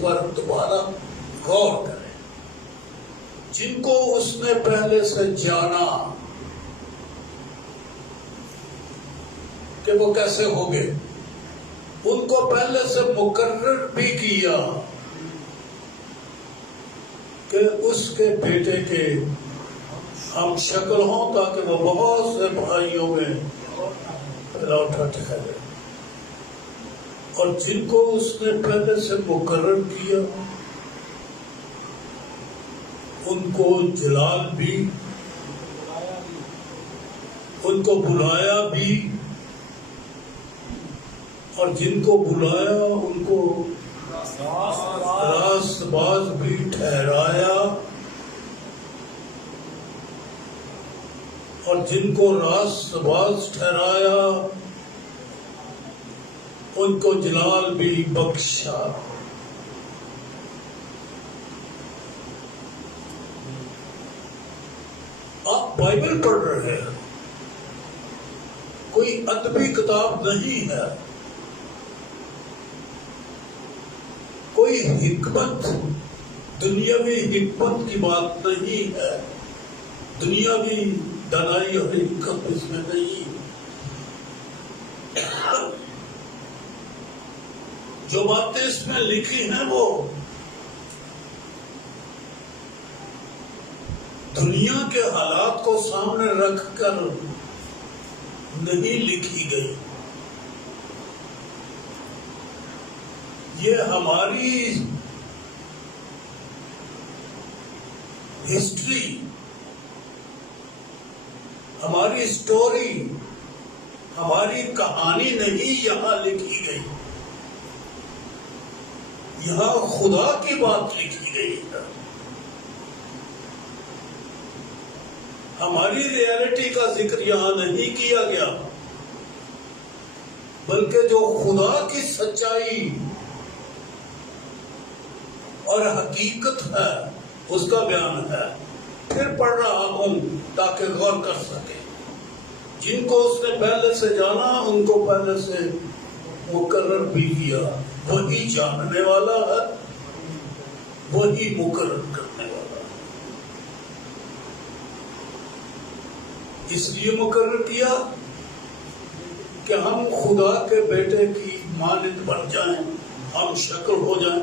پر دوبارہ غور کریں. جن کو اس نے پہلے سے جانا کہ وہ کیسے ہوگے، ان کو پہلے سے مقرر بھی کیا کہ اس کے بیٹے کے ہم شکل ہوں تاکہ وہ بہت سے بھائیوں میں لوٹا ٹھہرے. اور جن کو اس نے پہلے سے مقرر کیا ان کو جلال بھی، ان کو بلایا بھی، اور جن کو بلایا ان کو راست باز بھی ٹھہرایا، اور جن کو راست باز ٹھہرایا ان کو جلال بھی بخشا. آپ بائبل پڑھ رہے ہیں، کوئی ادبی کتاب نہیں ہے، کوئی حکمت، دنیاوی حکمت کی بات نہیں ہے، دنیاوی دانائی اور حکمت اس میں نہیں. جو باتیں اس میں لکھی ہیں وہ دنیا کے حالات کو سامنے رکھ کر نہیں لکھی گئی. یہ ہماری ہسٹری، ہماری سٹوری، ہماری کہانی نہیں یہاں لکھی گئی، یہاں خدا کی بات لکھی گئی ہے. ہماری ریالٹی کا ذکر یہاں نہیں کیا گیا، بلکہ جو خدا کی سچائی اور حقیقت ہے اس کا بیان ہے. پھر پڑھ رہا ہوں تاکہ غور کر سکیں. جن کو اس نے پہلے سے جانا ان کو پہلے سے مقرر بھی کیا. وہی جاننے والا ہے، وہی مقرر کرنے والا ہے. اس لیے مقرر کیا کہ ہم خدا کے بیٹے کی مانند بن جائیں، ہم شکل ہو جائیں.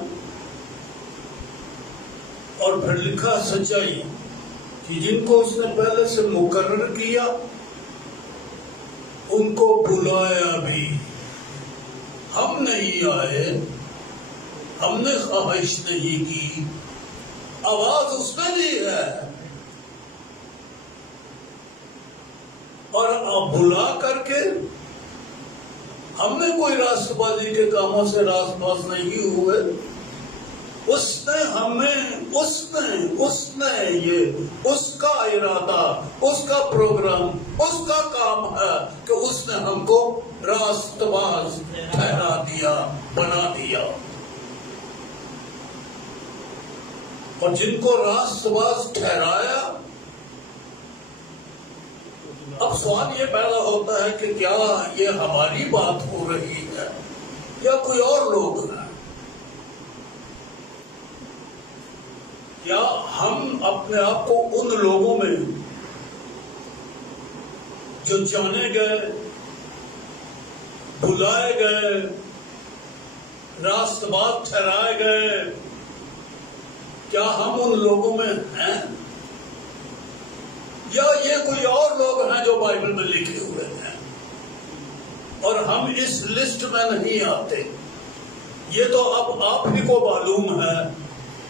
اور پھر لکھا سچائی کہ جن کو اس نے پہلے سے مقرر کیا ان کو بلایا بھی. ہم نہیں آئے، ہم نے خواہش نہیں کی، آواز اس نے دی ہے، اور بلا کر کے ہم نے کوئی راست بازی کے کاموں سے راست باز نہیں ہوئے. اس نے ہمیں، اس نے یہ اس کا ارادہ، اس کا پروگرام، اس کا کام ہے کہ اس نے ہم کو راست باز ٹھہرا دیا، بنا دیا. اور جن کو راست باز ٹھہرایا، اب سوال یہ پیدا ہوتا ہے کہ کیا یہ ہماری بات ہو رہی ہے یا کوئی اور لوگ ہیں؟ کیا ہم اپنے آپ کو ان لوگوں میں جو جانے گئے، بلائے گئے، راست باز ٹھہرائے گئے، کیا ہم ان لوگوں میں ہیں یا یہ کوئی اور لوگ ہیں جو بائبل میں لکھے ہوئے ہیں اور ہم اس لسٹ میں نہیں آتے؟ یہ تو اب آپ ہی کو معلوم ہے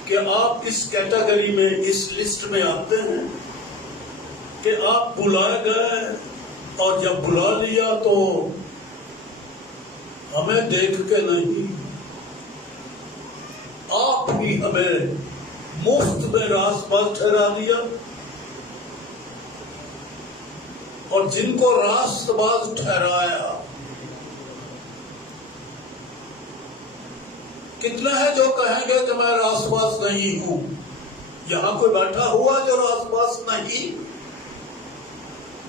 کہ آپ اس کیٹیگری میں، اس لسٹ میں آتے ہیں کہ آپ بلائے گئے، اور جب بلا لیا تو ہمیں دیکھ کے نہیں، آپ ہی ہمیں مفت میں راست باز ٹھہرا دیا. اور جن کو راست باز ٹھہرایا، کتنے ہیں جو کہیں گے کہ میں راست باز نہیں ہوں؟ یہاں کوئی بیٹھا ہوا جو راست باز نہیں؟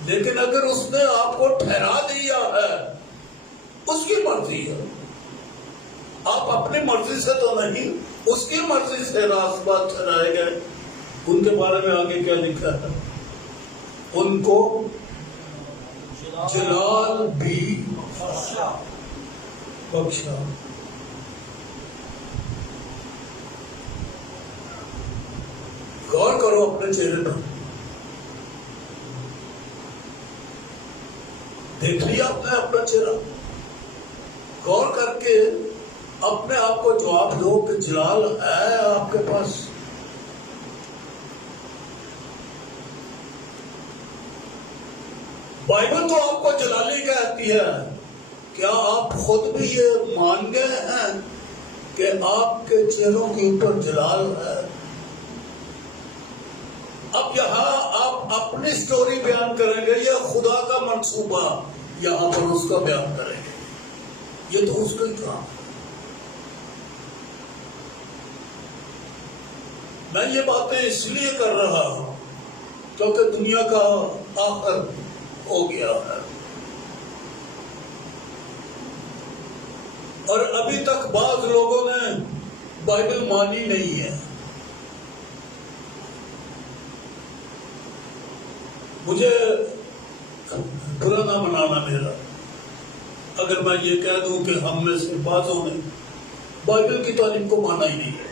لیکن اگر اس نے آپ کو ٹھہرا دیا ہے، اس کی مرضی ہے، آپ اپنی مرضی سے تو نہیں. اس کی مرضی سے راست باز ٹھہرائے گئے. ان کے بارے میں آگے کیا لکھا ہے؟ ان کو جلال بھی بخشا. غور کرو اپنے چہرے پر. دیکھ لیا آپ نے اپنا چہرہ؟ غور کر کے اپنے آپ کو جواب دو کہ جلال ہے آپ کے پاس؟ بائبل تو آپ کو جلالی کہتی ہے. کیا آپ خود بھی یہ مان گئے ہیں کہ آپ کے چہروں کے اوپر جلال ہے؟ اب یہاں آپ اپنی سٹوری بیان کریں گے یا خدا کا منصوبہ یہاں پر اس کا بیان کریں گے؟ یہ تو اس کا ہی کام ہے. میں یہ باتیں اس لیے کر رہا ہوں کیونکہ دنیا کا آخر ہو گیا ہے اور ابھی تک بعض لوگوں نے بائبل مانی نہیں ہے. مجھے برا نہ منانا میرا اگر میں یہ کہہ دوں کہ ہم میں سے بعضوں نے بائبل کی تعلیم کو مانا ہی نہیں ہے.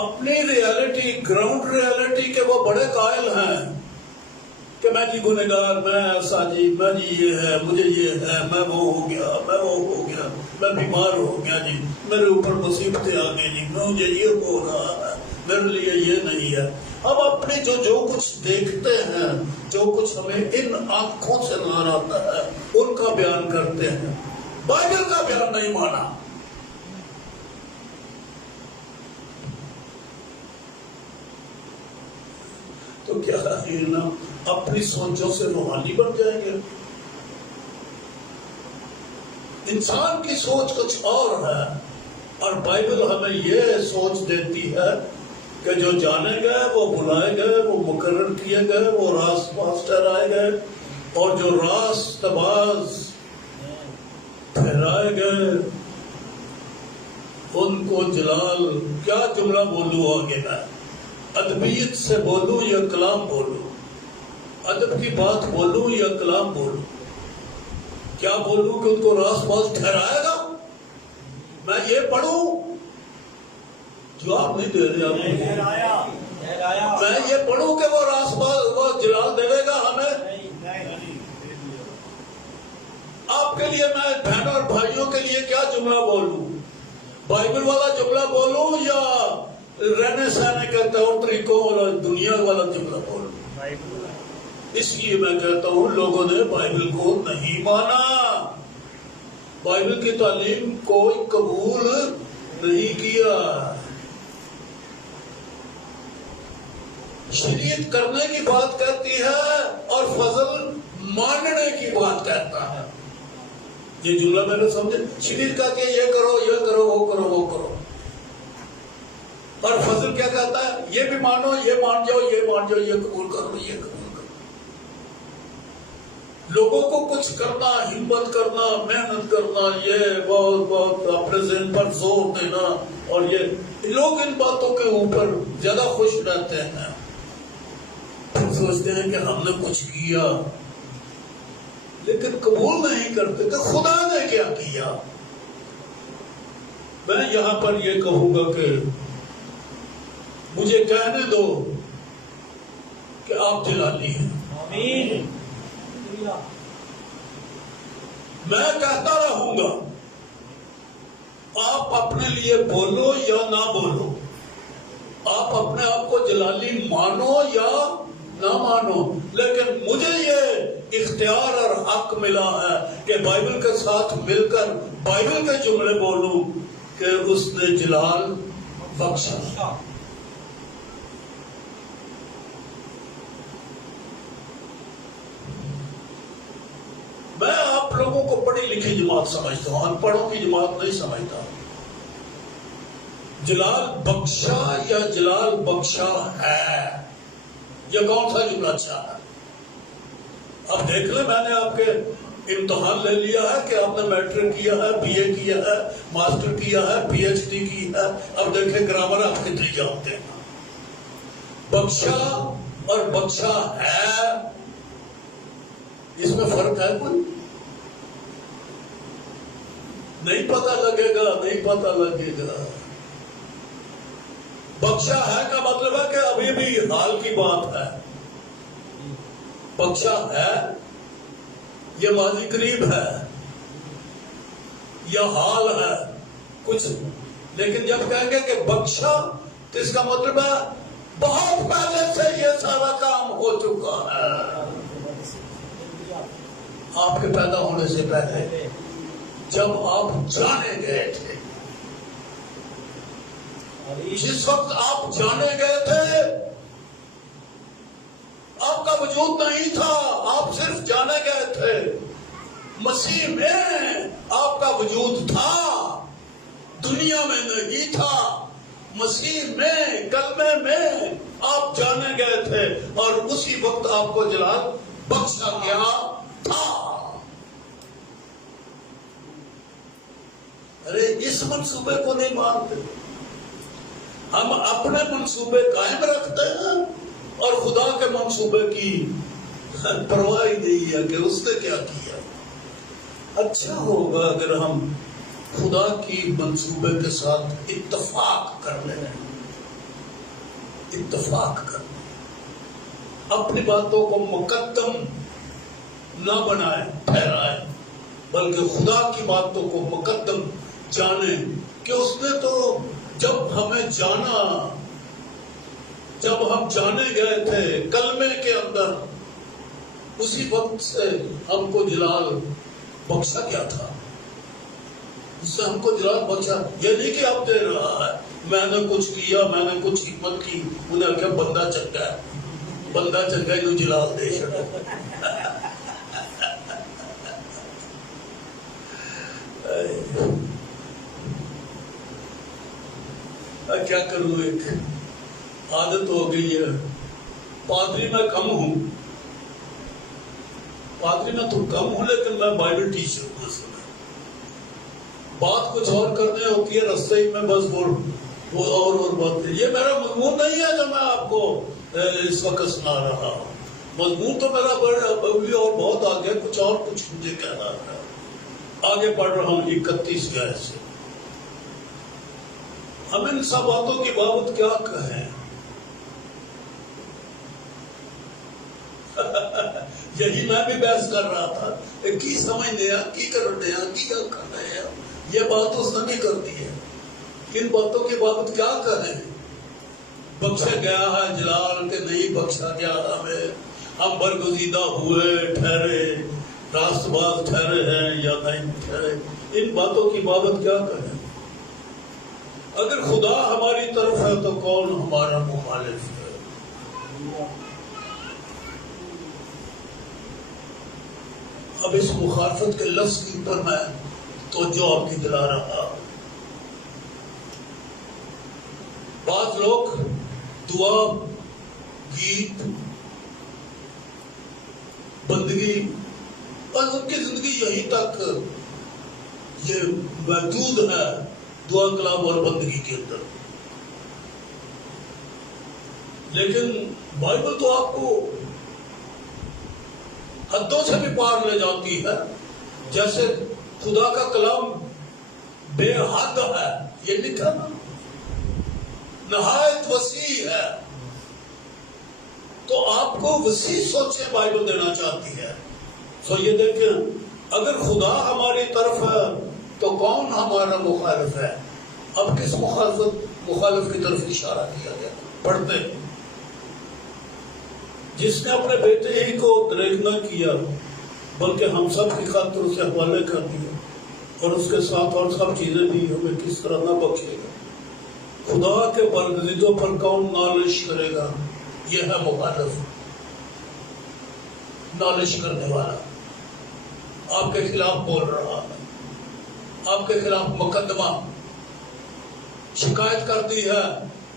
اپنی ریالٹی، گراؤنڈ ریالٹی کے وہ بڑے قائل ہیں کہ میں جی گنہگار، میں ایسا جی، میں جی یہ ہے، مجھے یہ ہے، میں وہ ہو گیا، میں وہ ہو گیا، میں بیمار ہو گیا جی، میرے اوپر مصیبتیں آ گئی جی، مجھے یہ ہو رہا ہے، میرے لیے یہ نہیں ہے. اب اپنی جو کچھ دیکھتے ہیں، جو کچھ ہمیں ان آنکھوں سے نظر آتا ہے ان کا بیان کرتے ہیں. بائبل کا بیان نہیں مانا. تو کیا نا اپنی سوچوں سے روحانی بن جائیں گے؟ انسان کی سوچ کچھ اور ہے اور بائبل ہمیں یہ سوچ دیتی ہے کہ جو جانے گئے وہ بلائے گئے، وہ مقرر کیے گئے، وہ راست باز ٹھہرائے گئے اور جو راست باز ٹھہرائے گئے ان کو جلال. کیا جملہ بولوں آگے میں؟ ادبیت سے بولوں یا کلام بولوں؟ ادب کی بات بولوں یا کلام بولوں؟ کیا بولوں کہ ان کو راست باز ٹھہرائے گا؟ میں یہ پڑھوں؟ جواب نہیں دے رہے آپ. میں یہ پڑھوں کہ وہ راست باز وہ جلال دے گا ہمیں؟ آپ کے لیے میں بہن اور بھائیوں کے لیے کیا جملہ بولوں؟ بائبل والا جملہ بولوں یا رہنے سہنے کے طور طریقوں والا دنیا والا جملہ بولوں؟ اس لیے میں کہتا ہوں لوگوں نے بائبل کو نہیں مانا، بائبل کی تعلیم کوئی قبول نہیں کیا. شریعت کرنے کی بات کہتی ہے اور فضل ماننے کی بات کہتا ہے. یہ جملہ میں نے سمجھے. شریعت کا کہ یہ کرو، یہ کرو، وہ کرو، وہ کرو، اور فضل کیا کہتا ہے؟ یہ بھی مانو، یہ مان جاؤ، یہ مان جاؤ، یہ قبول کرو، یہ قبول کرو. لوگوں کو کچھ کرنا، ہمت کرنا، محنت کرنا، یہ بہت اپنے ذہن پر زور دینا، اور یہ لوگ ان باتوں کے اوپر زیادہ خوش رہتے ہیں. سوچتے ہیں کہ ہم نے کچھ کیا لیکن قبول نہیں کرتے کہ خدا نے کیا کیا. میں یہاں پر یہ کہوں گا کہ مجھے کہنے دو کہ آپ جلالی ہیں. آمین. میں کہتا رہوں گا، آپ اپنے لیے بولو یا نہ بولو، آپ اپنے آپ کو جلالی مانو یا نہ مانو، لیکن مجھے یہ اختیار اور حق ملا ہے کہ بائبل کے ساتھ مل کر بائبل کے جملے بولوں کہ اس نے جلال بخشا. میں آپ لوگوں کو پڑھی لکھی جماعت سمجھتا ہوں، ان پڑھوں کی جماعت نہیں سمجھتا. جلال بخشا یا جلال بخشا ہے، یہ کون سا جملہ اچھا ہے؟ اب دیکھ لیں، میں نے آپ کے امتحان لے لیا ہے کہ آپ نے میٹرک کیا ہے، بی اے کیا ہے، ماسٹر کیا ہے، پی ایچ ڈی کی ہے، اب دیکھیں گرامر آپ کتنی جانتے ہیں. بخشا اور بخشا ہے، اس میں فرق ہے کوئی؟ نہیں پتہ لگے گا، نہیں پتہ لگے گا. بخشا ہے کا مطلب ہے کہ ابھی بھی حال کی بات ہے. بخشا ہے یہ ماضی قریب ہے یا حال ہے کچھ، لیکن جب کہیں گے کہ بخشا تو اس کا مطلب ہے بہت پہلے سے یہ سارا کام ہو چکا ہے. آپ کے پیدا ہونے سے پہلے جب آپ جانے گئے تھے، جس وقت آپ جانے گئے تھے آپ کا وجود نہیں تھا، آپ صرف جانے گئے تھے. مسیح میں آپ کا وجود تھا، دنیا میں نہیں تھا. مسیح میں، کلمے میں آپ جانے گئے تھے اور اسی وقت آپ کو جلال بخشا گیا تھا. ارے اس منصوبے کو نہیں مانتے. ہم اپنے منصوبے قائم رکھتے ہیں اور خدا کے منصوبے کی پرواہ نہیں ہے کہ اس نے کیا کیا. اچھا ہوگا اگر ہم خدا کی منصوبے کے ساتھ اتفاق کر لیں، اتفاق کر لیں، اپنی باتوں کو مقدم نہ بنائیں ٹھہرائیں، بلکہ خدا کی باتوں کو مقدم جانیں کہ اس نے تو جب ہمیں جانا، جب ہم جانے گئے تھے کلمے کے اندر، اسی وقت سے ہم کو جلال بخشا کیا تھا. اس سے ہم کو جلال بخشا، یہ نہیں کہ اب دے رہا ہے میں نے کچھ کیا، میں نے کچھ حکمت کی، انہیں کیا بندہ چنگا ہے، بندہ چنگا جو جلال دے سکے. کیا کروں، ایک عادت ہو گئی ہے. پادری میں کم ہوں، پادری میں تو کم ہوں، لیکن میں بائبل ٹیچر ہوں. بات کچھ اور کرنے ہوتی ہے رستے ہی میں، بس وہ اور بات. یہ میرا مضمون نہیں ہے جو میں آپ کو اس وقت سنا رہا ہوں. مضمون تو میرا بڑے اور بہت آگے، کچھ اور کچھ مجھے کہنا ہے. آگے پڑھ رہا ہوں 31 آیت سے. ہم ان سب باتوں کی بابت کیا کہیں؟ یہی میں بھی بحث کر رہا تھا، کی سمجھنے ہیں، کی کرنے ہیں، کی کیا کرنے ہیں. یہ بات اس نے نہیں کرتی ہے. ان باتوں کی بابت کیا کہیں؟ بخشا گیا ہے جلال کہ نہیں بخشا گیا ہمیں، ہم برگزیدہ ہوئے ٹھہرے، راست باز ٹھہرے ہیں یا نہیں ٹھہرے. ان باتوں کی بابت کیا کہیں؟ اگر خدا ہماری طرف ہے تو کون ہمارا مخالف ہے؟ اب اس مخالفت کے لفظ کے اوپر میں توجہ آپ کی دلا رہا. بعض لوگ دعا، گیت، بندگی اور ان کی زندگی یہیں تک یہ محدود ہے، دعا کلام اور بندگی کے اندر. لیکن بائبل تو آپ کو حدوں سے بھی پار لے جاتی ہے. جیسے خدا کا کلام بے حد ہے، یہ لکھا نا، نہایت وسیع ہے. تو آپ کو وسیع سوچیں بائبل دینا چاہتی ہے. سو یہ دیکھیں، اگر خدا ہماری طرف ہے تو کون ہمارا مخالف ہے؟ اب کس مخالف کی طرف اشارہ کیا گیا؟ پڑھتے ہیں. جس نے اپنے بیٹے ہی کو دریغ نہ کیا بلکہ ہم سب کی خاطر اسے حوالے کر دیا، اور اس کے ساتھ اور سب چیزیں بھی ہمیں کس طرح نہ بخشے گا. خدا کے برگزیدوں پر کون نالش کرے گا؟ یہ ہے مخالف، نالش کرنے والا، آپ کے خلاف بول رہا ہے، آپ کے خلاف مقدمہ شکایت کر دی ہے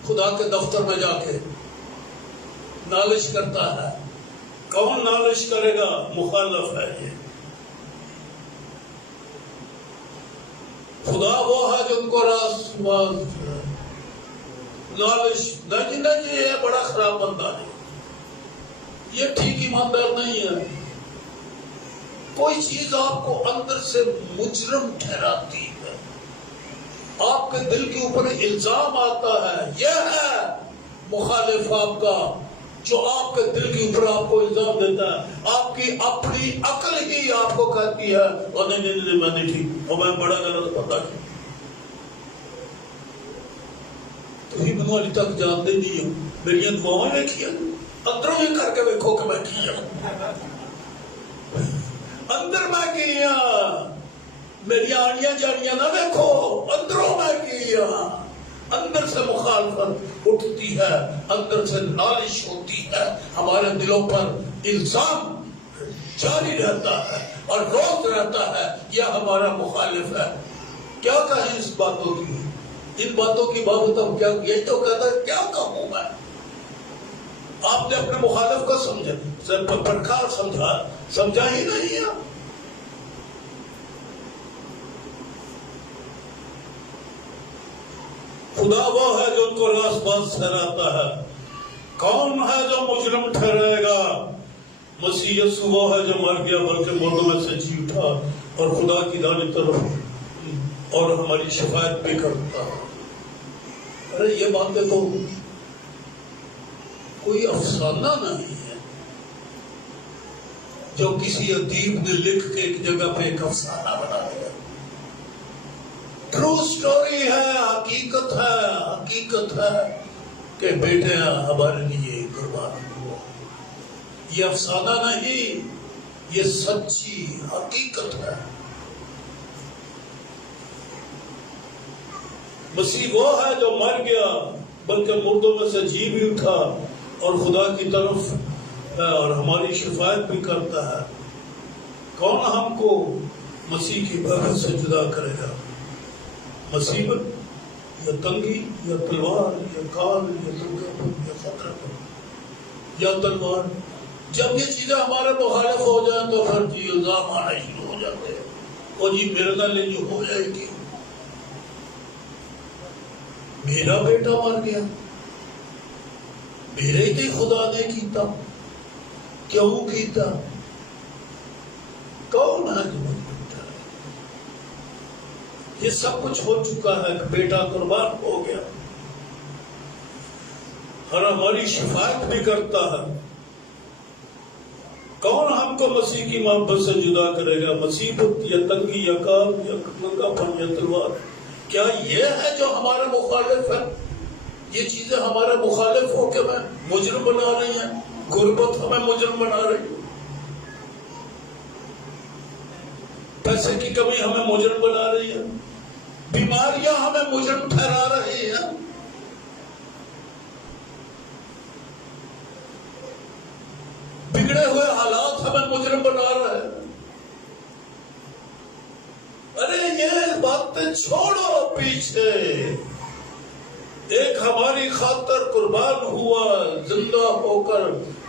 خدا کے دفتر میں جا کے، نالش کرتا ہے. کون نالش کرے گا؟ مخالف ہے. خدا وہ ہے جو ان کو راست باز لالچ نہیں، یہ بڑا خراب بندہ ہے، یہ ٹھیک ایماندار نہیں ہے۔ کوئی چیز آپ کو اندر سے مجرم ٹھہراتی ہے، آپ کے دل کے اوپر الزام آتا ہے، یہ ہے مخالف آپ کا جو آپ کے دل کے اوپر آپ کو الزام دیتا ہے۔ آپ کی اپنی عقل ہی آپ کو کہتی ہے اور نہیں میں نہیں ٹھیک، اور میں بڑا غلط بندہ ہوں۔ تھی منو علی تک جانتے نہیں ہو، میری دعاؤں میں کیا اندروں میں کر کے دیکھو کہ میں کیا اندر میں کیا، میری آڑیاں جاڑیاں نہ دیکھو، اندروں میں کیا۔ اندر سے مخالفت اٹھتی ہے، اندر سے نالش ہوتی ہے، ہمارے دلوں پر الزام جاری رہتا ہے اور روز رہتا ہے، یہ ہمارا مخالف ہے۔ کیا کہیں اس باتوں کی، ان باتوں کی بابت ہم کیا، یہی تو کہتا ہے کیا کہوں میں۔ آپ نے اپنے مخالف کو سمجھا، سر پر پرکھا سمجھا ہی نہیں ہے۔ خدا وہ ہے جو ان کو راست باز ٹھہراتا ہے۔ کون ہے جو مجرم ٹھہرائے گا؟ مسیح یسوع وہ ہے جو مر گیا بلکہ مردوں میں سے جی اٹھا اور خدا کی دائیں طرف اور ہماری شفاعت بھی کرتا ہے۔ ارے یہ باتیں تو کوئی افسانہ نہیں ہے جو کسی ادیب نے لکھ کے ایک جگہ پہ ایک افسانہ بنا دیا۔ ٹرو سٹوری ہے، حقیقت ہے کہ بیٹے ہمارے لیے قربان ہوا۔ یہ افسانہ نہیں، یہ سچی حقیقت ہے۔ مسیح وہ ہے جو مر گیا بلکہ مردوں میں سے جی بھی اٹھا اور خدا کی طرف ہے اور ہماری شفاعت بھی کرتا ہے۔ کون ہم کو مسیح کی بغل سے جدا کرے گا؟ مصیبت یا تنگی یا تلوار یا کال یا دکھ یا خطرہ یا تلوار؟ جب یہ چیزیں ہمارے مخالف ہو جائیں تو پھر جی الزام آنا شروع ہو جاتے ہیں، اور جی میرے نال جو ہو جائے گی، میرا بیٹا مر گیا، میرے ہی خدا نے کیتا، کیوں کیتا؟ کون ہے جو بیٹا؟ یہ سب کچھ ہو چکا ہے کہ بیٹا قربان ہو گیا اور ہماری شفاعت بھی کرتا ہے۔ کون ہم کو مسیح کی محبت سے جدا کرے گا؟ مصیبت یا تنگی یا کال یا ننگا پن یا تلوار؟ کیا یہ ہے جو ہمارا مخالف ہے؟ یہ چیزیں ہمارے مخالف ہو کے میں مجرم بنا رہی ہیں، غربت ہمیں مجرم بنا رہی ہے، پیسے کی کمی ہمیں مجرم بنا رہی ہے، بیماریاں ہمیں مجرم ٹھہرا رہی ہیں، بگڑے ہوئے حالات ہمیں مجرم بنا رہے ہیں۔ ارے یہ باتیں چھوڑو پیچھے، ایک ہماری خاطر قربان ہوا، زندہ ہو کر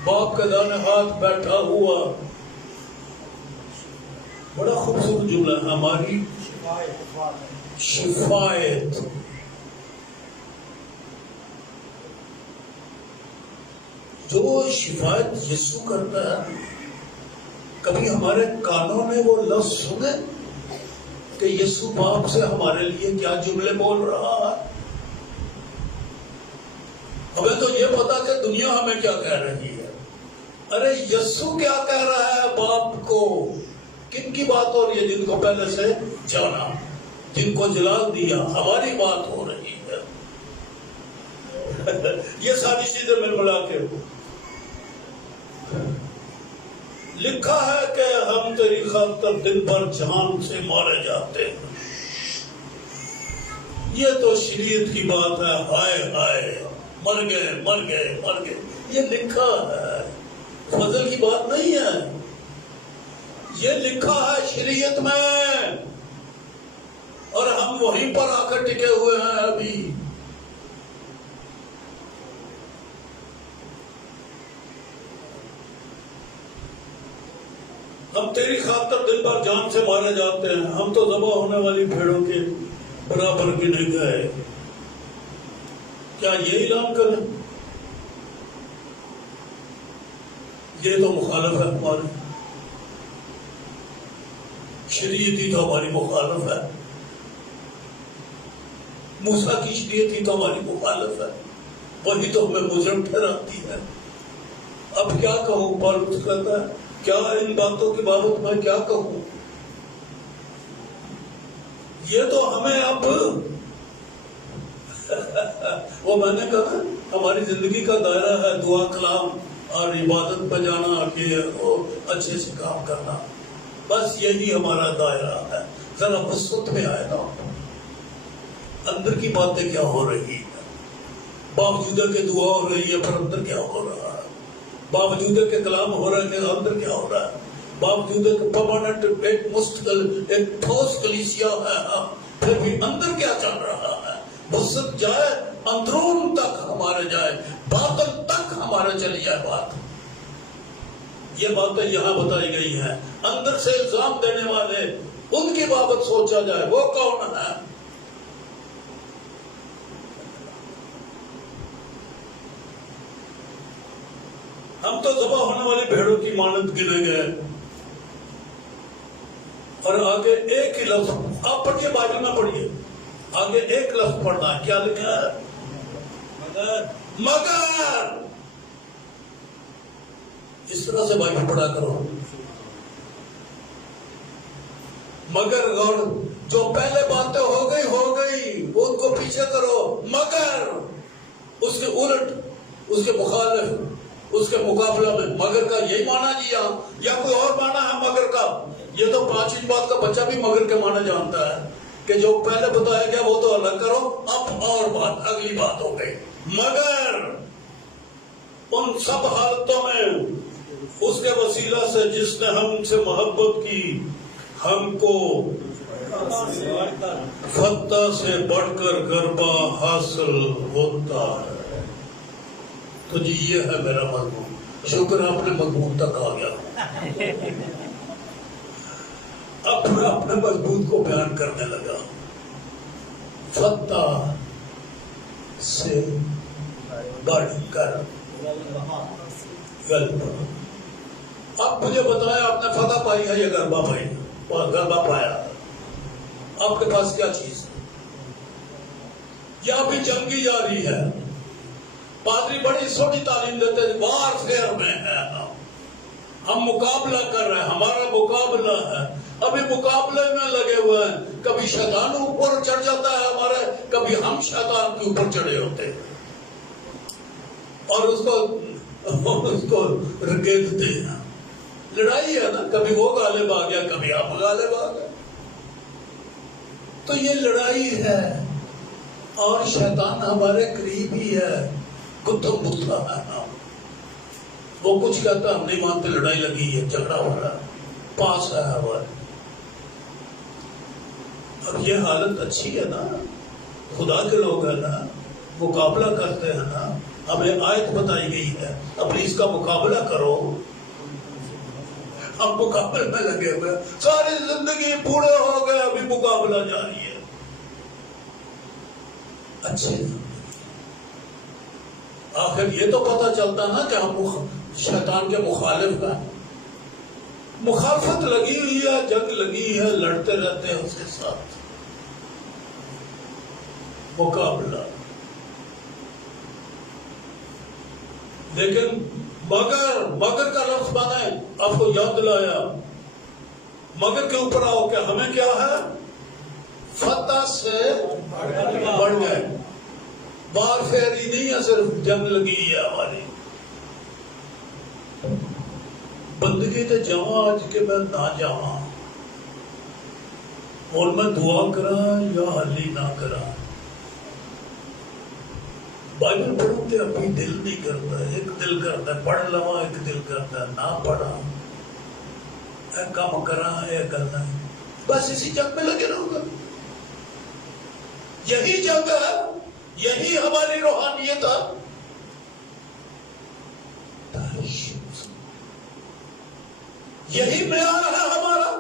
باپ کے دانے ہاتھ بیٹھا ہوا۔ بڑا خوبصورت جملہ ہے، ہماری شفاعت۔ جو شفاعت یسوع کرتا ہے، کبھی ہمارے کانوں نے وہ لفظ سنے کہ یسوع باپ سے ہمارے لیے کیا جملے بول رہا ہے؟ ہمیں تو یہ پتا کہ دنیا ہمیں کیا کہہ رہی ہے، ارے یسوع کیا کہہ رہا ہے باپ کو؟ کن کی بات ہو رہی ہے؟ جن کو پہلے سے جانا، جن کو جلال دیا، ہماری بات ہو رہی ہے۔ یہ ساری چیزیں مل ملا کے لکھا ہے کہ ہم تیری خاطر دن بھر جان سے مارے جاتے ہیں۔ یہ تو شریعت کی بات ہے، ہائے ہائے مر گئے، یہ لکھا ہے، فضل کی بات نہیں ہے، یہ لکھا ہے شریعت میں، اور ہم وہیں پر آ کر ٹکے ہوئے ہیں ابھی۔ ہم تیری خاطر دن بھر جان سے مارے جاتے ہیں، ہم تو ذبح ہونے والی بھیڑوں کے برابر گنے گئے. کیا یہ اعلان کریں؟ یہ تو مخالف ہے ہماری شریعت ہی تو ہماری مخالف ہے. موسیٰ کی شریعت ہی تو ہماری مخالف ہے. وہی تو ہمیں مجرم ٹھہراتی ہے. اب کیا کہوں؟ پالوس کہتا ہے کیا ان باتوں کی بابت میں کیا کہوں؟ یہ تو ہمیں اب وہ میں نے کہا ہماری زندگی کا دائرہ ہے دعا کلام اور عبادت پہ جانا کہ اچھے سے کام کرنا. بس یہی ہمارا دائرہ ہے. ذرا وسط میں آئے نا اندر کی باتیں کیا ہو رہی ہیں. باوجود کہ دعا ہو رہی ہے پر اندر کیا ہو رہا ہے. باوجود کہ کلام ہو رہا ہے کہ اندر کیا ہو رہا ہے. باوجود کہ پرماننٹ ایک مستقل ایک ٹھوس کلیسیا ہے پھر بھی اندر کیا چل رہا ہے. وسط جائے اندرون تک ہمارے جائے باطن تک ہمارے چلی جائے بات. یہ باتیں یہاں بتائی گئی ہیں. اندر سے الزام دینے والے ان کی بابت سوچا جائے وہ کون ہے. ہم تو ذبح ہونے والی بھیڑوں کی مانند گنے گئے. اور آگے ایک ہی لفظ آپ پڑھیے بائبل میں پڑھیے آگے ایک لفظ پڑھنا ہے. کیا لکھا ہے؟ مگر. اس طرح سے بائبل پڑھا کرو. مگر غور جو پہلے باتیں ہو گئی ان کو پیچھے کرو. مگر اس کے الٹ اس کے مخالف اس کے مقابلہ میں مگر کا یہی معنی جی یا کوئی اور معنی ہے مگر کا. یہ تو پانچویں بات کا بچہ بھی مگر کے معنی جانتا ہے کہ جو پہلے بتایا گیا وہ تو الگ کرو. اب اور بات اگلی بات ہو گئی. مگر ان سب حالتوں میں اس کے وسیلہ سے جس نے ہم سے محبت کی ہم کو فتح سے بڑھ کر غلبہ حاصل ہوتا ہے. تو جی یہ ہے میرا مضمون. شکر اپنے مضمون تک آ گیا. اب میں اپنے مضمون کو بیان کرنے لگا. فتح سے بڑھ کر غلبہ. اب مجھے بتایا آپ نے فتح پائی ہے یا غلبہ پائی اور غلبہ پایا. آپ کے پاس کیا چیز ہے؟ یا ابھی جنگی جاری ہے. پادری بڑی چھوٹی تعلیم دیتے ہیں وار فیئر میں ہے. ہم مقابلہ کر رہے ہیں. ہمارا مقابلہ ہے. ابھی مقابلے میں لگے ہوئے ہیں. کبھی شیطان اوپر چڑھ جاتا ہے ہمارے کبھی ہم شیطان کے اوپر چڑھے ہوتے ہیں اور اس کو رگیدتے ہیں. لڑائی ہے نا. کبھی وہ غالب آ گیا کبھی آپ غالب آ گئے. تو یہ لڑائی ہے اور شیطان ہمارے قریب ہی ہے. گتھم بتھا ہے. وہ کچھ کہتا ہم نہیں مانتے. لڑائی لگی ہے جھگڑا ہو رہا ہے پاس ہے ہمارے. اب یہ حالت اچھی ہے نا. خدا کے لوگ ہیں نا مقابلہ کرتے ہیں نا. ہمیں آیت بتائی گئی ہے ابلیس کا مقابلہ کرو. ہم مقابلے میں لگے ہوئے ساری زندگی بوڑھے ہو گئے ابھی مقابلہ جاری ہے. اچھے آخر یہ تو پتہ چلتا نا کہ ہم شیطان کے مخالف ہیں. مخالفت لگی ہوئی ہے جنگ لگی ہے لڑتے رہتے ہیں اس کے ساتھ مقابلہ. لیکن مگر کا لفظ بنائے آپ کو یاد دلایا. مگر کے اوپر آؤ کہ ہمیں کیا ہے فتح سے بڑھ گئے. بار فیری نہیں ہے صرف جنگ لگی ہے ہماری. بندگی تے جاواں اج کے میں نہ جاواں اور میں دعا کراں یا حلی نہ کراں. بائبل پڑھتے ابھی دل نہیں کرتا. ایک دل کرتا ہے پڑھ لواں ایک دل کرتا ہے نہ پڑھا. اے کام کراں اے کرنا بس اسی جنگ میں لگے رہوں گا. یہی جنگ ہے. یہی ہماری روحانیت ہے. یہی معیار ہے ہمارا.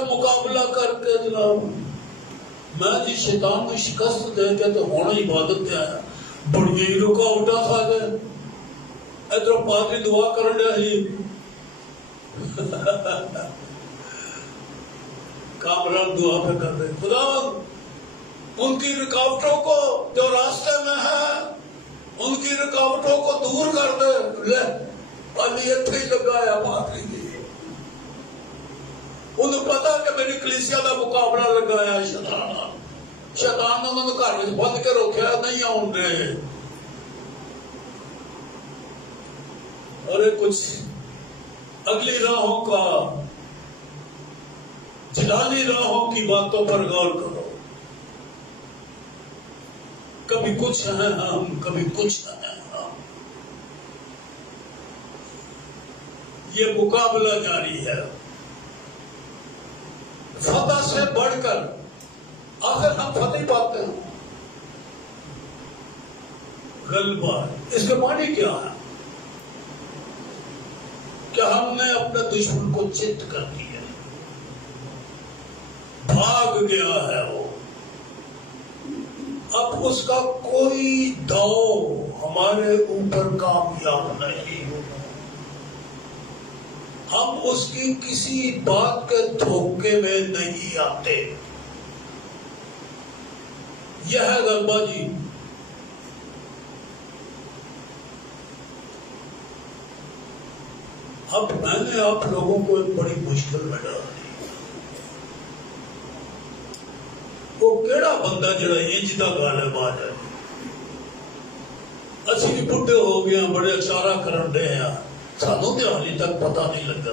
پھر مقابلہ کر کے جناب میں جی شیطان کو شکست دے کے تو ہونا عبادت تے آیا بڑی رکاوٹاں کھا گئے ادھر پادری دعا کرن ڈیا جی کامران دعا پہ کر رہے خدا ان کی رکاوٹوں کو جو راستے میں ہے ان کی رکاوٹوں کو دور کر دے لے پانی اتھے ہی لگایا پادری جی انہوں پتا کہ میری کلیسیا کا مقابلہ لگایا شیطان نے انہوں نے گھر میں بند کے روکیا نہیں آن رہے اور کچھ اگلی راہوں کا جلالی راہوں کی باتوں پر غور کرو کبھی کچھ ہیں ہم کبھی کچھ ہیں ہم یہ مقابلہ جاری ہے فتح سے بڑھ کر آخر ہم فتح پاتے ہیں غلبہ اس کے معنی کیا ہے کہ ہم نے اپنے دشمن کو چت کر دیا بھاگ گیا ہے وہ اب اس کا کوئی داؤ ہمارے اوپر کامیاب نہیں ہم اس کی کسی بات کے دھوکے میں نہیں آتے یہ ہے غلبہ جی اب میں نے آپ لوگوں کو ایک بڑی مشکل میں ڈال دی وہ کیڑا بندہ جڑا انج دا غالب آ جائے اسی بھی بڈھے ہو گئے ہیں بڑے اشارہ کرن دے ہیں سانوں تے حالی تک پتہ نہیں لگا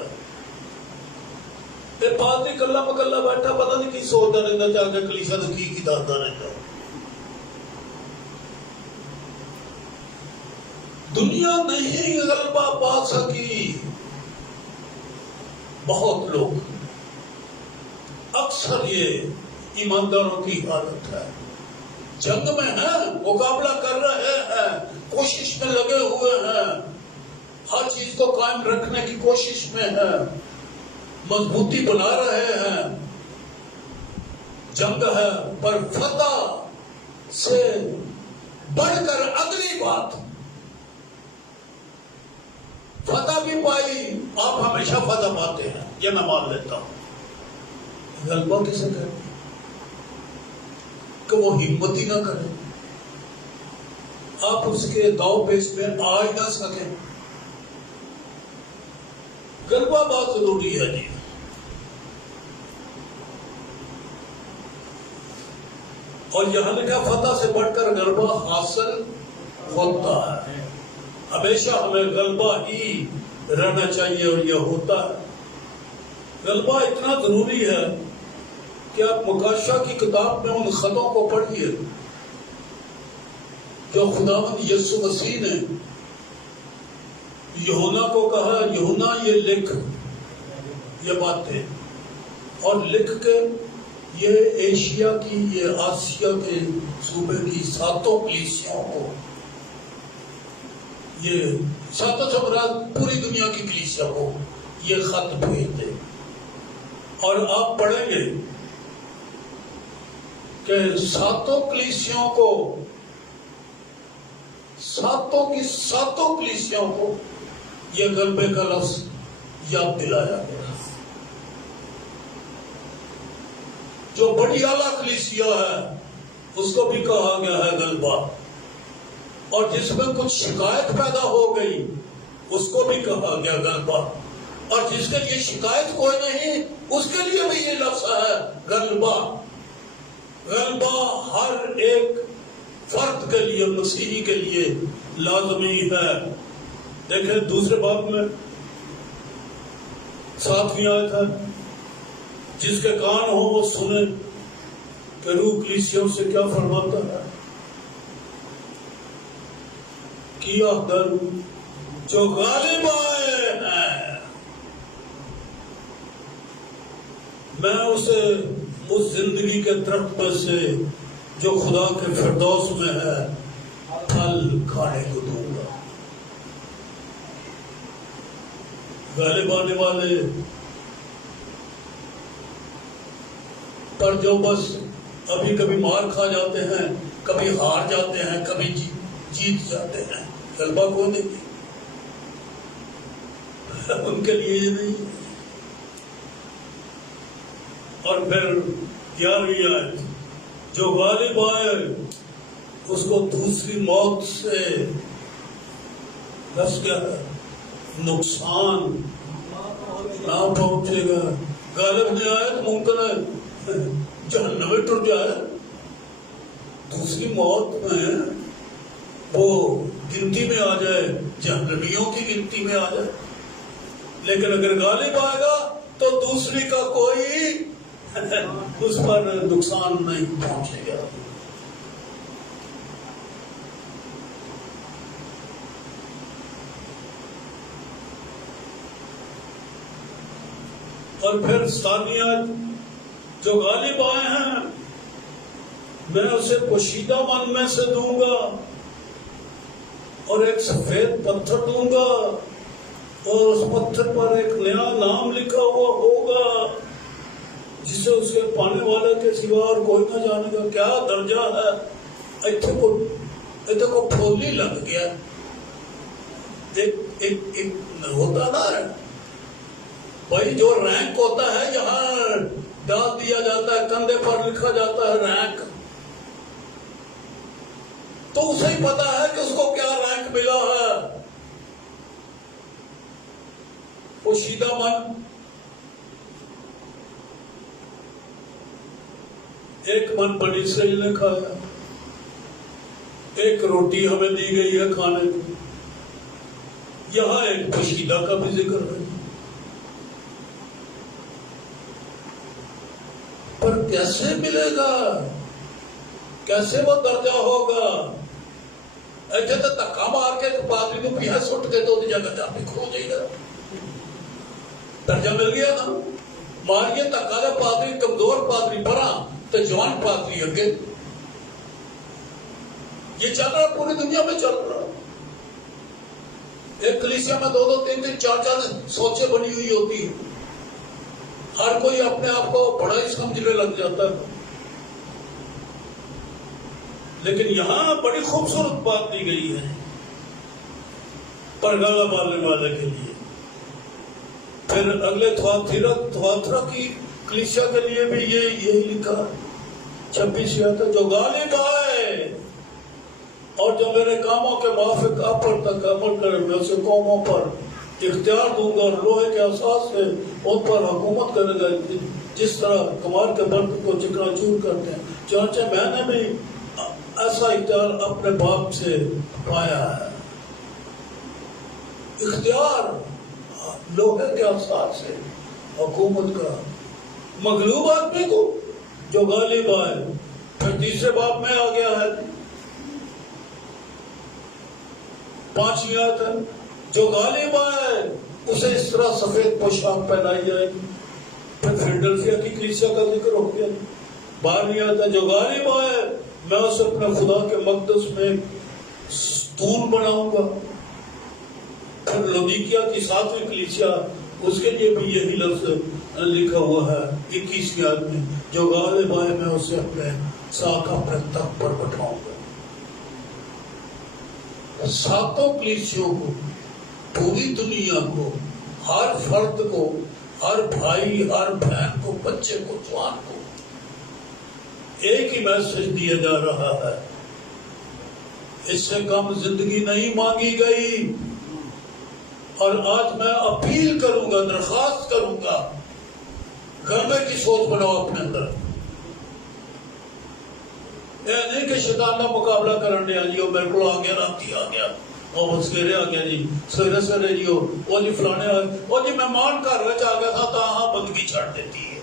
یہ بات ہی کلا مکلا بیٹھا پتہ نہیں کی سوچتا رہتا چاہ کے کلیسا تو کی دارتا رہتا دنیا نہیں غلبہ پا سکی بہت لوگ اکثر یہ ایمانداروں کی حالت ہے جنگ میں ہیں مقابلہ کر رہے ہیں کوشش میں لگے ہوئے ہیں ہر چیز کو قائم رکھنے کی کوشش میں ہے مضبوطی بنا رہے ہیں جنگ ہے پر فتح سے بڑھ کر اگلی بات فتح بھی پائی آپ ہمیشہ فتح پاتے ہیں یہ میں مان لیتا ہوں غلبہ کسے کہتے ہیں کہ وہ ہمت ہی نہ کرے آپ اس کے داؤ پیچ میں آ ہی نہ سکیں غلبہ بہت ضروری ہے جی اور یہاں لکھا فتح سے بڑھ کر غلبہ حاصل ہوتا ہے ہمیشہ ہمیں غلبہ ہی رہنا چاہیے اور یہ ہوتا ہے غلبہ اتنا ضروری ہے کہ آپ مکاشفہ کی کتاب میں ان خطوں کو پڑھیے جو خداوند یسوع مسیح نے یوحنا کو کہا یوحنا یہ لکھ یہ باتیں اور لکھ کے یہ ایشیا کی یہ آسیا کے صوبے کی 7 کلیسیاں کو یہ 7 سے مراد پوری دنیا کی کلیسیا کو یہ خط بھیج دے اور آپ پڑھیں گے کہ 7 کلیسیوں کو 7 کی 7 کلیسیوں کو یہ غلبے کا لفظ یاد دلایا گیا جو بڑی اعلیٰ کلیسیا ہے اس کو بھی کہا گیا ہے غلبہ اور جس میں کچھ شکایت پیدا ہو گئی اس کو بھی کہا گیا غلبہ اور جس کے لیے شکایت کوئی نہیں اس کے لیے بھی یہ لفظ ہے غلبہ غلبہ ہر ایک فرد کے لیے مسیحی کے لیے لازمی ہے دیکھیں دوسرے باب میں 7ویں آیت ہے جس کے کان ہو وہ سنے کہ روح کلیسیوں سے کیا فرماتا ہے کیا در جو غالب آئے ہیں میں اسے اس زندگی کے درخت میں سے جو خدا کے فردوس میں ہے پھل کھانے کو دوں گا غالب آنے والے پر جو بس ابھی کبھی مار کھا جاتے ہیں، کبھی ہار جاتے ہیں، کبھی جیت جاتے ہیں، غلبہ کون دے گی؟ ان کے لیے یہ نہیں ہے۔ اور پھر 11ویں آیت، جو غالب آئے اس کو دوسری موت سے بس کیا ہے، نقصان نہ پہنچے گا۔ غالب نہیں آئے تو ممکن ہے جہنم میں ٹر جائے، دوسری موت میں وہ گنتی میں آ جائے، جہنمیوں کی گنتی میں آ جائے۔ لیکن اگر غالب آئے گا تو دوسری کا کوئی اس پر نقصان نہیں پہنچے گا۔ اور پھر ثانیہ، جو غالب آئے ہیں میں اسے پوشیدہ من میں سے دوں گا اور ایک سفید پتھر دوں گا، اور اس پتھر پر ایک نیا نام لکھا ہوا ہوگا جسے اس کے پانے والے کے سوا اور کوئی نہ جانے گا۔ کیا درجہ ہے! ایتھے کو پھولی لگ گیا۔ ایک ہوتا نا بھائی، جو رینک ہوتا ہے یہاں ڈال دیا جاتا ہے، کندھے پر لکھا جاتا ہے رینک، تو اسے ہی پتا ہے کہ اس کو کیا رینک ملا ہے۔ پوشیدہ من، ایک من بنی اسرائیل نے کھایا، ایک روٹی ہمیں دی گئی ہے کھانے کی۔ یہاں ایک پوشیدہ کا بھی ذکر ہے، پر کیسے ملے گا؟ کیسے وہ درجہ ہوگا؟ ایسے تو دھکا مار کے پادری کو پیچھے سٹ کے تو جگہ جا کے کھو جائے گا۔ درجہ مل گیا نا، ماریے دھکا دے پادری کمزور پادری پرا تو جوان پادری اگے۔ یہ چل رہا پوری دنیا میں چل رہا۔ ایک کلیسیا میں 2-2 3-3 4-4 سوچیں بنی ہوئی ہوتی ہیں، ہر کوئی اپنے آپ کو بڑا ہی سمجھنے لگ جاتا ہے۔ لیکن یہاں بڑی خوبصورت بات دی گئی ہے پرگالا مارنے والے کے لیے۔ پھر اگلے تھواترا کی کلیسیا کے لیے بھی یہی لکھا 26 آتا، جو غالب آئے اور جو میرے کاموں کے موافق آپ پر تک عمل کرے، میں اسے قوموں پر اختیار دوں گا اور لوہے کے اساس سے ان پر حکومت کرے گا، جس طرح کمار کے برتن کو چکنا چور کرتے ہیں۔ چنانچہ میں نے بھی ایسا اختیار اپنے باپ سے پایا ہے۔ اختیار لوہے کے اساس سے حکومت کا، مغلوب آدمی کو جو غالب آئے۔ پھر تیسرے باب میں آ گیا ہے 5ویں آیت ہے، جو غالب آئے اسے اس طرح سفید پوشاک پہنائی جائے گی۔ پھر فلڈلفیا کی کلیسیا کا ذکر ہو گیا۔ 12ویں آیت ہے، جو غالب آئے میں اسے اپنے خدا کے مقدس میں ستون بناؤں گا۔ پھر لودیکیا کی 7ویں کلیسیا، اس کے لیے بھی یہی لفظ لکھا ہوا ہے 21ویں آیت میں، جو غالب آئے میں اسے اپنے ساتھ اپنے تخت پر بٹھاؤں گا۔ 7 کلیسیوں کو، پوری دنیا کو، ہر فرد کو، ہر بھائی، ہر بہن کو، بچے کو، جوان کو ایک ہی میسج دیا جا رہا ہے۔ اس سے کم زندگی نہیں مانگی گئی۔ اور آج میں اپیل کروں گا، درخواست کروں گا، غلبے کی سوچ بناؤ اپنے اندر۔ یہ نہیں کہ شیطان کا مقابلہ کرنے آ جی، اور میرے کو آ گیا، راتی آ گیا، اور وہ سویرے آ گیا جی، سویرے سویرے جی، وہ جی فلانے آ گیا، وہ جی مہمان گھر وچ آ گیا تھا، تاں بندگی چھڑ دیتی ہے۔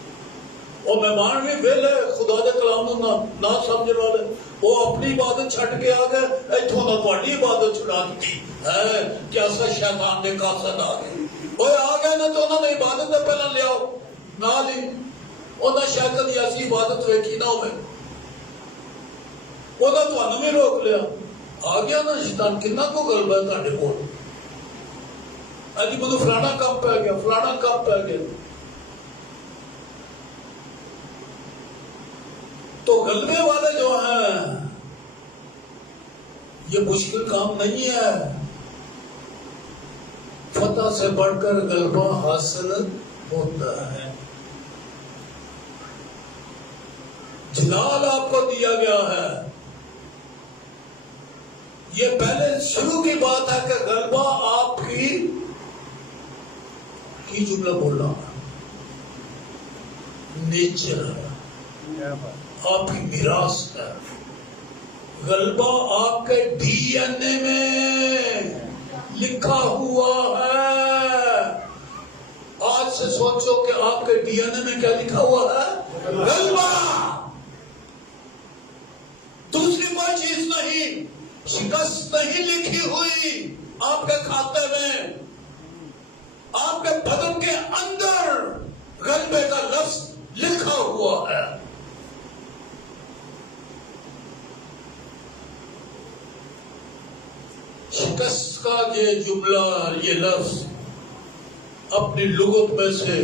وہ مہمان بھی ویلے خدا دے کلام نہ سمجھنے والے، وہ اپنی عبادت چھڈ کے آ گئے، اتوں نہ تہاڈی عبادت چھڑا دیتی ہے۔ کیسا شیطان دے قاصد آ گئے، وہ آ گئے نا تو انہوں نے عبادت دے پہلے لیاؤ نال ہی، انہاں شاید کدی ایسی عبادت ویکھی نہ ہوئے، وہ تمہیں بھی روک لیا۔ آ گیا نا شیطان، کتنا کو غلبہ ہے تہاڈے کول۔ اجی مجھے فلانا کام پہ گیا، فلانا کام پہ گیا۔ تو غلبے والے جو ہیں یہ مشکل کام نہیں ہے، فتح سے بڑھ کر غلبہ حاصل ہوتا ہے۔ جلال آپ کو دیا گیا ہے، یہ پہلے شروع کی بات ہے کہ غلبہ آپ کی جملہ بولنا نیچر ہے، آپ کی میراث ہے۔ غلبہ آپ کے ڈی این اے میں لکھا ہوا ہے۔ آج سے سوچو کہ آپ کے ڈی این اے میں کیا لکھا ہوا ہے؟ غلبہ۔ دوسری کوئی چیز نہیں، شکست نہیں لکھی ہوئی آپ کے کھاتے میں، آپ کے بدن کے اندر غلبے کا لفظ لکھا ہوا ہے۔ شکست کا یہ جملہ، یہ لفظ اپنی لغت میں سے،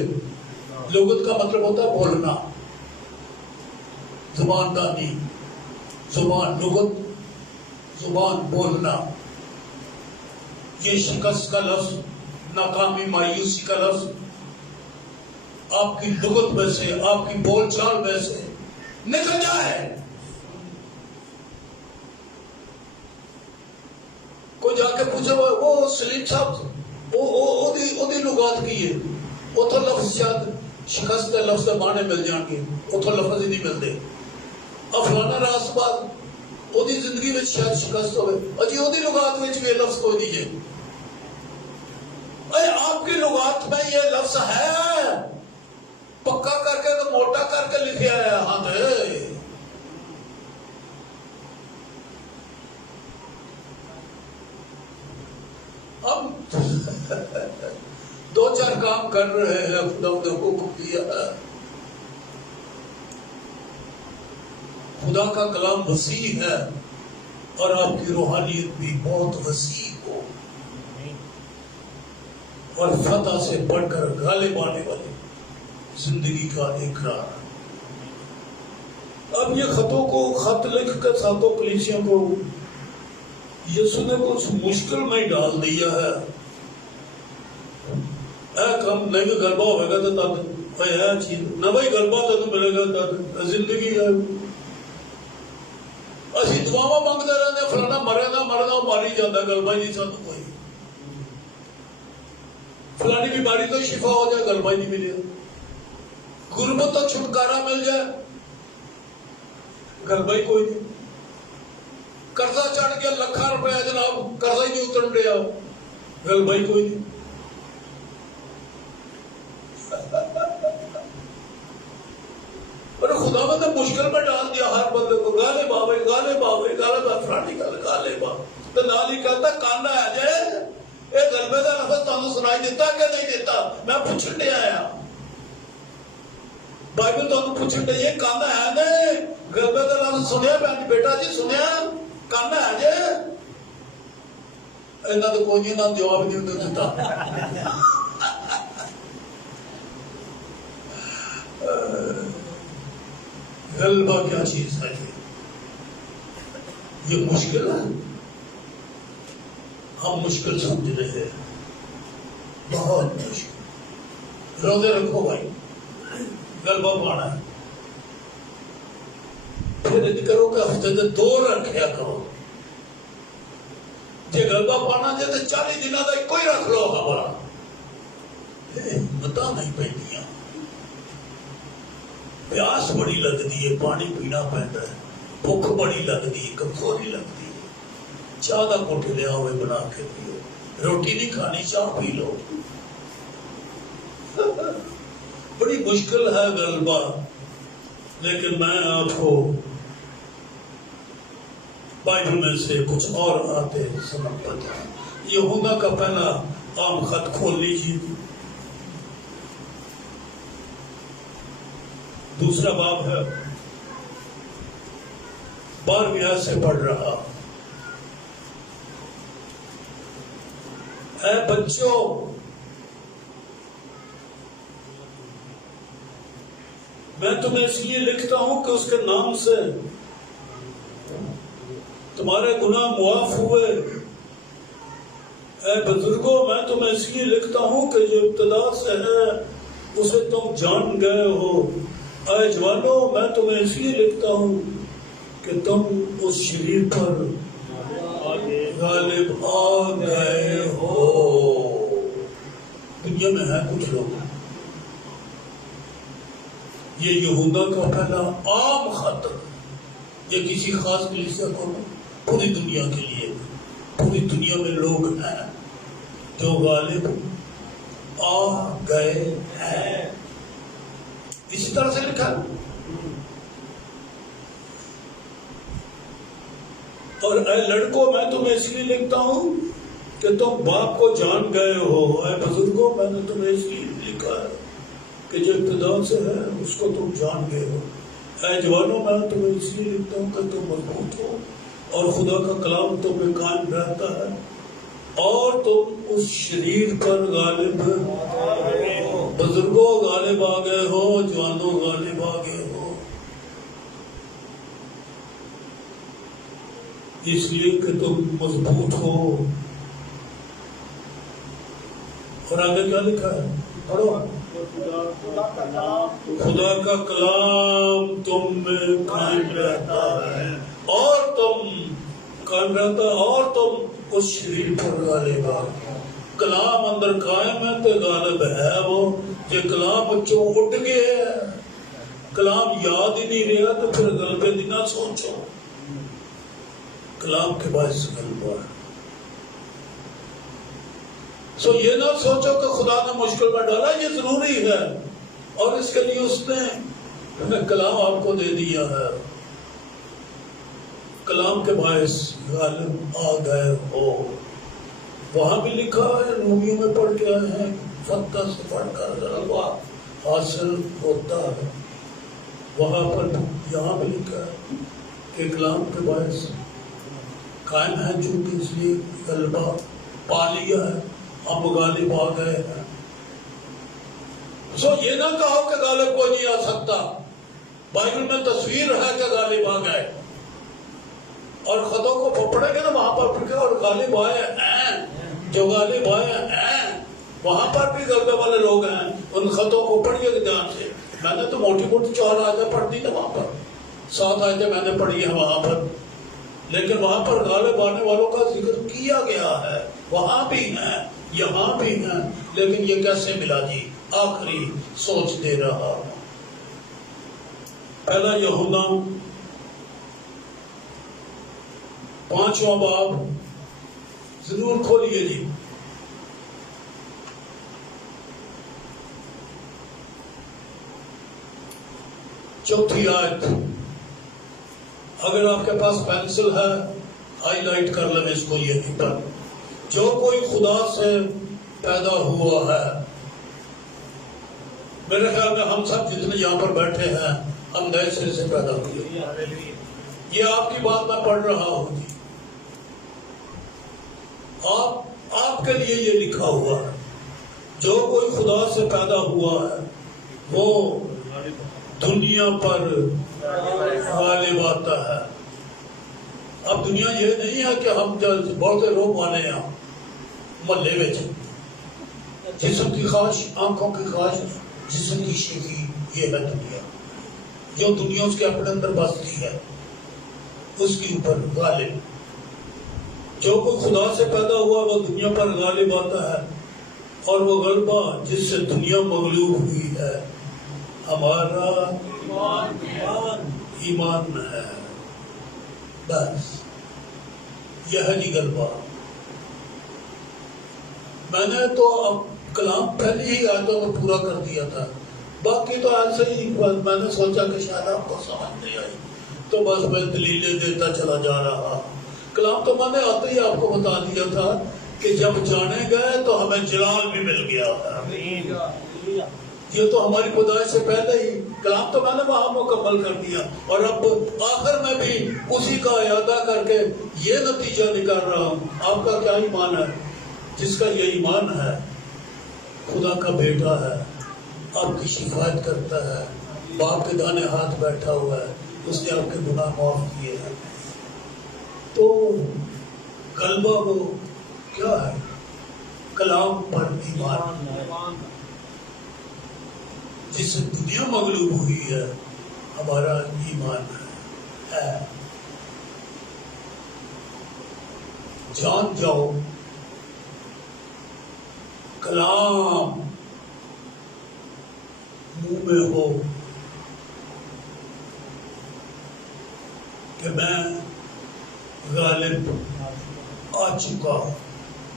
لغت کا مطلب ہوتا ہے بولنا، زبان دانی، زبان لغت، زبان بولنا۔ یہ شکست کا لفظ، ناکامی، مایوسی کا لفظ آپ کی لغت میں سے، آپ کی بول چال میں سے نکل جائے۔ کوئی جا کے پوچھے وہ سلیم صاحب وہ لغات کی ہے، وہ تو لفظ شاید شکست کے لفظ کے معنی مل جان گے، وہ تو لفظ ہی نہیں ملتے۔ اب فلانا راست بات وہ زندگی میں شاید شکست ہوئے، اجی وہ لغات میں یہ لفظ کوئی دیجئے۔ اے آپ کی لغات میں یہ لفظ ہے، پکا کر کے تو موٹا کر کے لکھے آیا ہاں دے۔ ہم دو چار کام کر رہے ہیں، خدا نے حکم دیا ہے۔ خدا کا کلام وسیع ہے اور آپ کی روحانیت بھی بہت وسیع ہو، اور فتح سے بڑھ کر غالب آنے والی زندگی کا اقرار۔ اب یہ خطوں کو خط لکھ کر ساتوں کلیسیوں کو یسوع نے کچھ مشکل میں ڈال دیا ہے۔ اے کم نہیں غلبہ ہوئے گا تو تب ہے چیز نہ بھائی غلبہ تو ملے گا تب زندگی ہے۔ اسی دعاواں مانگتے رہتے فلانا مرے گا ماری جاتا، غلبہ ہی نہیں ساتھ کوئی۔ فلانی بیماری تو شفا ہو جائے، غلبہ ہی نہیں ملے۔ غربت تو چھٹکارا مل جائے، غلبہ ہی کوئی نہیں۔ قرضہ چڑھ گیا لکھاں روپیہ جناب، قرضہ ہی نہیں اتر رہا، غلبہ ہی کوئی نہیں۔ اور خدا نے مشکل میں ڈال دیا ہر بندے کو، غالب آوے غالب آوے غالب آ فلانی گل غالب آ تو نال ہی کہتا کان آ جائے اے غلبے کا لفظ تمہیں سنائی دیتا کہ نہیں دیتا؟ میں پوچھن دے آیا، بائبل تمہیں پوچھن دے یہ کان ہے نے غلبے کا لفظ سنیا؟ بیٹا جی سنیا کان ہے جے؟ انہاں تو کوئی نہ جواب نہیں دیتا۔ غلبہ کیا چیز ہے؟ یہ مشکل ہے، ہم مشکل سمجھ رہے ہیں، بہت مشکل۔ روزے رکھو بھائی، غلبہ پانا ہے، پھر یہ کرو کہ ہفتے کے 2 رکھیا کرو۔ جی غلبہ پانا جائے تو 40 دنوں کا کوئی رکھ لو ہمارا، بتا نہیں پہ دیا۔ پیاس بڑی لگتی ہے، پانی پینا پہنتا ہے، بھوک بڑی لگتی ہے، کمزوری لگتی ہے، چاہ کا گھٹ لیا ہوئے بنا کے پیو، روٹی نہیں کھانی چاہ پی لو۔ بڑی مشکل ہے غلبہ، لیکن میں آپ کو بائبل میں سے کچھ اور آتے سمجھتا ہوں۔ یہودا کا پہلا عام خط کھول لیجیے، 2 باب ہے، 12ویں آیت سے پڑھ رہا۔ اے بچوں میں تمہیں اس لیے لکھتا ہوں کہ اس کے نام سے تمہارے گناہ معاف ہوئے۔ اے بزرگوں، میں تمہیں اس لیے لکھتا ہوں کہ جو ابتدا سے ہے اسے تم جان گئے ہو۔ اے جوانوں، میں تمہیں اس لیے لکھتا ہوں کہ تم اس شریر پر غالب آ گئے ہو۔ دنیا میں ہے کچھ لوگ، یہ یہودا کا پہلا عام خط، یہ کسی خاص کلیسیا کو نہیں، پوری دنیا کے لیے۔ پوری دنیا میں لوگ ہیں جو غالب آ گئے ہیں، اسی طرح سے لکھا۔ اور اے لڑکوں، میں تمہیں اس لیے لکھتا ہوں کہ تم باپ کو جان گئے ہو۔ اے بزرگوں، میں نے تمہیں اس لیے لکھا ہے کہ جو ابتدا سے ہے اس کو تم جان گئے ہو۔ اے جوانوں، میں تمہیں اس لیے لکھتا ہوں کہ تم مضبوط ہو اور خدا کا کلام تم میں قائم رہتا ہے، اور تم اس شریر پر غالب ہو۔ بزرگوں غالب آ گئے ہو، جوانوں غالب آ گئے ہو، اس لیے کہ تم مضبوط ہو۔ اور آگے کیا لکھا ہے؟ پڑھو۔ خدا کا کلام تم میں قائم رہتا ہے اور تم قائم رہتا ہے، اور تم اس شریر پر غالب آ گئے۔ کلام اندر قائم ہے تو غالب ہے وہ۔ یہ کلام بچوں اٹھ گئے ہے، کلام یاد ہی نہیں رہا تو پھر غلبے دی نہ سوچو۔ کلام کے باعث غلبہ ہے۔ سو یہ نہ سوچو کہ خدا نے مشکل میں ڈالا، یہ ضروری ہے اور اس کے لیے اس نے کلام آپ کو دے دیا ہے۔ کلام کے باعث غالب آ گئے ہو۔ وہاں بھی لکھا ہے، رومیوں میں پڑھ کے آئے ہیں، فتح سے پڑھ کر غلبہ حاصل ہوتا ہے۔ وہاں پر یہاں بھی لکھا ہے کہ کلام کے باعث قائم ہے، چونکہ اس لیے غلبہ پا لیا ہے، اب غالب آ گئے ہیں۔ سو یہ نہ کہو کہ غالب کوئی نہیں آ سکتا۔ بائبل میں تصویر ہے کہ غالب آ گئے، اور خطوں کو پڑھیں گے نا وہاں پر پڑھ کے، اور غالب آئے ہیں، جو غالب آئے ہیں وہاں پر بھی غلبے والے لوگ ہیں۔ ان خطوں کو پڑھیے دھیان سے۔ میں نے تو موٹی موٹی 4 آیتیں پڑھ دی نا وہاں پر، 7 آیتیں میں نے پڑھی ہیں وہاں پر، لیکن وہاں پر غالب آنے والوں کا ذکر کیا گیا ہے۔ وہاں بھی ہیں، یہاں بھی ہیں، لیکن یہ کیسے ملا جی؟ آخری سوچ دے رہا ہوں۔ پہلا یہودا 5واں باب ضرور کھولیے جی۔ چوتھی آیت، اگر آپ کے پاس پینسل ہے ہائی لائٹ کر لیں اس کو یہیں پر۔ جو کوئی خدا سے پیدا ہوا ہے، میرے خیال میں ہم سب جتنے یہاں پر بیٹھے ہیں ہم نئے سرے سے پیدا ہوئے۔ یہ آپ کی بات میں پڑھ رہا ہوں جی، آپ کے لیے یہ لکھا ہوا ہے، جو کوئی خدا سے پیدا ہوا ہے وہ دنیا پر غالب آتا ہے۔ اب دنیا یہ نہیں ہے کہ ہم بہت روپ والے ہیں محلے میں، جسم کی خواہش، آنکھوں کی خواہش، جسم کی شکھی، یہ ہے دنیا۔ جو دنیا اس کے اپنے اندر بستی ہے اس کے اوپر غالب۔ جو کوئی خدا سے پیدا ہوا وہ دنیا پر غالب آتا ہے، اور وہ غلبہ جس سے دنیا مغلوب ہوئی ہے ہمارا ایمان ہے۔ بس یہ ہے جی غلبہ۔ میں نے تو اب کلام پہلی ہی آیتوں میں پورا کر دیا تھا، باقی تو ایسے ہی میں نے سوچا کہ شاید آپ کو سمجھ نہیں آئی تو بس میں دلیلیں دیتا چلا جا رہا۔ کلام تو میں نے آتے ہی آپ کو بتا دیا تھا کہ جب جانے گئے تو ہمیں جلال بھی مل گیا ہے۔ یہ تو ہماری پیدائش سے پہلے ہی کلام تو میں نے وہاں مکمل کر دیا، اور اب آخر میں بھی اسی کا اعادہ کر کے یہ نتیجہ نکال رہا ہوں۔ آپ کا کیا ایمان ہے؟ جس کا یہ ایمان ہے خدا کا بیٹا ہے، آپ کی شفاعت کرتا ہے، باپ کے دانے ہاتھ بیٹھا ہوا ہے، اس نے آپ کے گناہ معاف کیے ہیں. تو غلبہ وہ کیا ہے؟ کلام پر ایمان. جس سے دنیا مغلوب ہوئی ہے ہمارا ایمان ہے. جان جاؤ کلام منہ میں ہو کہ میں غالب آ چکا ہوں،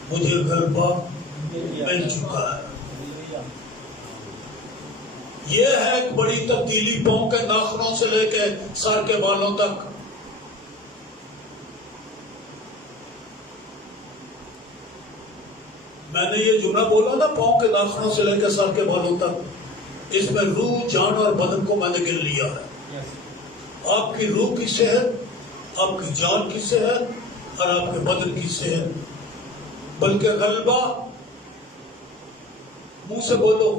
مجھے غلبہ مل چکا ہے. یہ ہے ایک بڑی تبدیلی پاؤں کے ناخنوں سے لے کے سر کے بالوں تک. میں نے یہ جملہ بولا نا، پاؤں کے ناخنوں سے لے کے سر کے بالوں تک، اس میں روح، جان اور بدن کو میں نے گن لیا ہے. آپ کی روح کی صحت، آپ کی جان کی صحت اور آپ کے بدن کی صحت. بلکہ غلبہ منہ سے بولو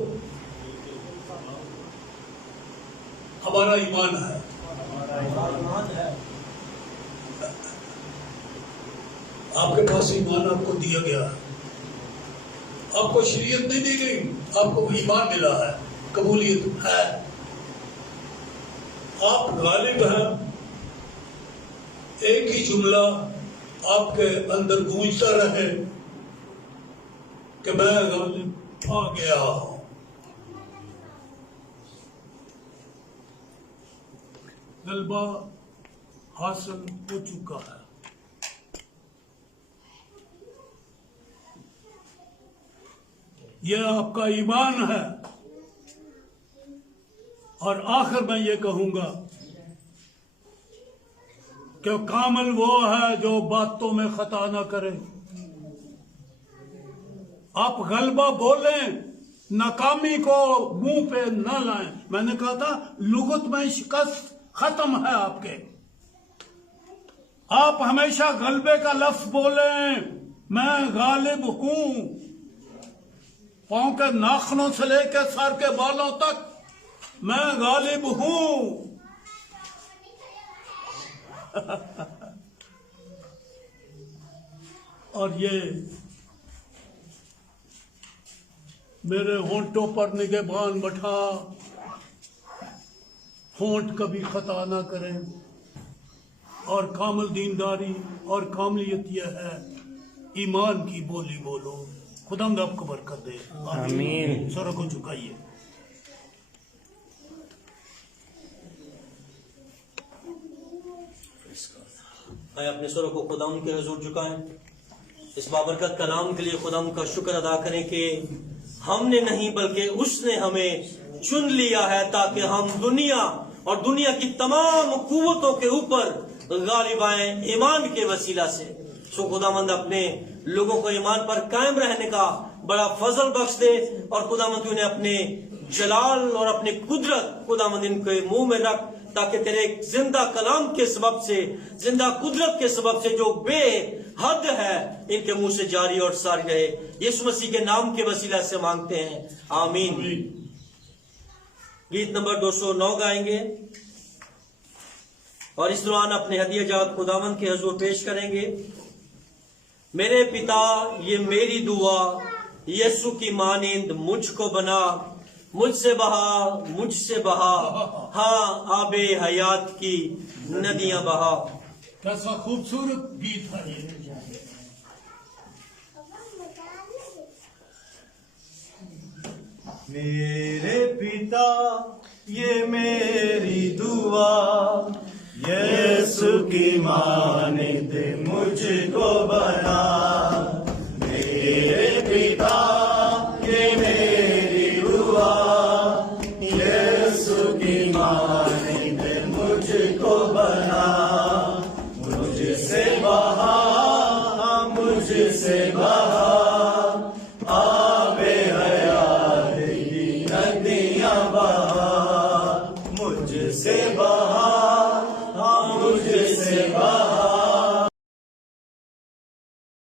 ہمارا ایمان ہے. آپ کے پاس ایمان آپ کو دیا گیا ہے. آپ کو شریعت نہیں دی گئی، آپ کو ایمان ملا ہے، قبولیت ہے. آپ غالب ہیں. ایک ہی جملہ آپ کے اندر گونجتا رہے کہ میں غالب آ گیا ہوں. غلبہ حاصل ہو چکا ہے. یہ آپ کا ایمان ہے. اور آخر میں یہ کہوں گا کہ کامل وہ ہے جو باتوں میں خطا نہ کرے. آپ غلبہ بولیں، ناکامی کو منہ پہ نہ لائیں. میں نے کہا تھا لغت میں شکست ختم ہے آپ کے. آپ ہمیشہ غلبے کا لفظ بولیں، میں غالب ہوں. پاؤں کے ناخنوں سے لے کے سر کے بالوں تک میں غالب ہوں. اور یہ میرے ہونٹوں پر نگہبان بٹھا، ہونٹ کبھی خطا نہ کریں. اور کامل دینداری اور کاملیت یہ ہے ایمان کی بولی بولو. خدا آپ کو برکت دے. آمین. سروں کو جھکائیے. آئے اپنے سروں کو خدا کے حضور جھکائیں. اس بابرکت کلام کے لیے خدا کا شکر ادا کریں کہ ہم نے نہیں بلکہ اس نے ہمیں چن لیا ہے تاکہ ہم دنیا اور دنیا کی تمام قوتوں کے اوپر غالب آئیں ایمان کے وسیلہ سے. سو خداوند اپنے لوگوں کو ایمان پر قائم رہنے کا بڑا فضل بخش دے، اور خداوند انہیں اپنے جلال اور اپنے قدرت خداوند ان کے منہ میں رکھ، تاکہ تیرے زندہ کلام کے سبب سے، زندہ قدرت کے سبب سے جو بے حد ہے ان کے منہ سے جاری اور ساری رہے. یسوع مسیح کے نام کے وسیلہ سے مانگتے ہیں، آمین. گیت نمبر 209 گائیں گے اور اس دوران اپنے ہدیہ جات خداوند کے حضور پیش کریں گے. میرے پتا یہ میری دعا، یسوع کی مانند مجھ کو بنا، مجھ سے بہا ہاں آب حیات کی ندیاں بہا. کیسا خوبصورت گیت ہے یہ. میرے پتا یہ میری دعا، یسوع کی مانند مجھ کو بنا،